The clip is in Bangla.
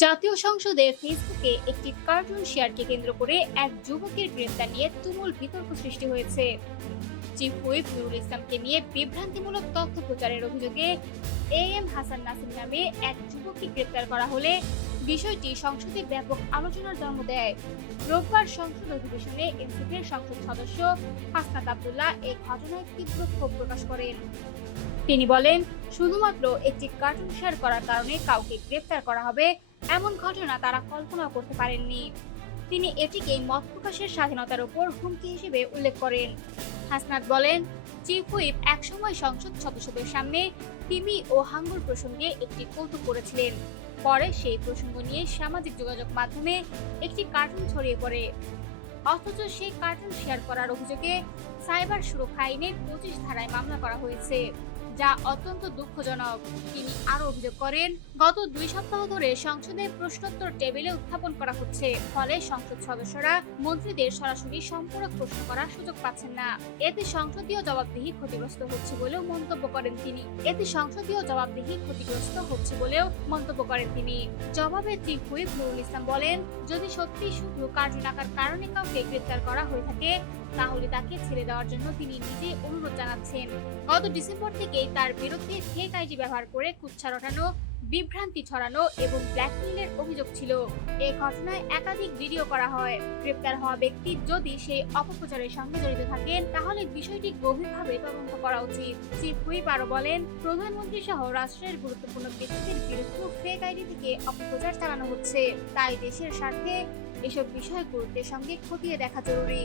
জাতীয় সংসদে ফেসবুকে একটি কার্টুন শেয়ারকে কেন্দ্র করে এক যুবকের গ্রেপ্তার নিয়ে তুমুল বিতর্ক সৃষ্টি হয়েছে। চিফ হুইপ নুরুল ইসলামকে নিয়ে বিভ্রান্তিমূলক তথ্য প্রচারের অভিযোগে এএম হাসান নাসিম নামে এক যুবককে গ্রেপ্তার করা হলে বিষয়টি সংসদে ব্যাপক আলোচনার জন্ম দেয়। রোববার সংসদ অধিবেশনে এনসিপির সংসদ সদস্য হাসনাত আব্দুল্লাহ এই ঘটনায় তীব্র ক্ষোভ প্রকাশ করেন। তিনি বলেন, শুধুমাত্র একটি কার্টুন শেয়ার করার কারণে কাউকে গ্রেপ্তার করা হবে এমন ঘটনা তারা কল্পনাও করতে পারেননি। তিনি এটিকে মত প্রকাশের স্বাধীনতার উপর হুমকি হিসেবে উল্লেখ করেন। হাসনাত বলেন, চিফ হুইপ একসময় সংসদ সদস্যদের সামনে তিমি ও হাঙ্গর প্রসঙ্গে একটি কৌতুক করেছিলেন। পরে সেই প্রসঙ্গ নিয়ে সামাজিক যোগাযোগ মাধ্যমে একটি কার্টুন ছড়িয়ে পড়ে। অথচ সেই কার্টুন শেয়ার করার অভিযোগে সাইবার সুরক্ষা আইনে 25 ধারায় মামলা করা হয়েছে, যা অত্যন্ত দুঃখজনক। তিনি আরো অভিযোগ করেন, গত 2 সপ্তাহ ধরে সংসদে প্রশ্নোত্তর টেবিলে উত্থাপন করা হচ্ছে, ফলে সংসদ সদস্যরা মন্ত্রীদের সরাসরি সম্পূরক প্রশ্ন করার সুযোগ পাচ্ছেন না। এতে সংসদীয় জবাবদিহি ক্ষতিগ্রস্ত হচ্ছে বলেও মন্তব্য করেন তিনি। জবাবে চিফ হুইপ নুরুল ইসলাম বলেন, যদি সত্যি শুধু কার্টুন আঁকার কারণে কাউকে গ্রেপ্তার করা হয়ে থাকে তাহলে তাকে ছেড়ে দেওয়ার জন্য তিনি নিজে অনুরোধ জানাচ্ছেন। গত ডিসেম্বর থেকেই তার বিরুদ্ধে ফেক আইডি ব্যবহার করে কুৎসা রটানো, বিভ্রান্তি ছড়ানো এবং ব্ল্যাকমেইলের অভিযোগ ছিল। এই ঘটনায় একাধিক ভিডিও করা হয়। গ্রেপ্তার হওয়া ব্যক্তি যদি সেই অপপ্রচারের সঙ্গে জড়িত থাকেন তাহলে বিষয়টি গভীরভাবে তদন্ত করা উচিত। চিফ হুইপ আরো বলেন, প্রধানমন্ত্রী সহ রাষ্ট্রের গুরুত্বপূর্ণ ব্যক্তিদের বিরুদ্ধে ফেক আইডি থেকে অপপ্রচার চালানো হচ্ছে। তাই দেশের স্বার্থে এসব বিষয় গুরুত্বের সঙ্গে খতিয়ে দেখা জরুরি।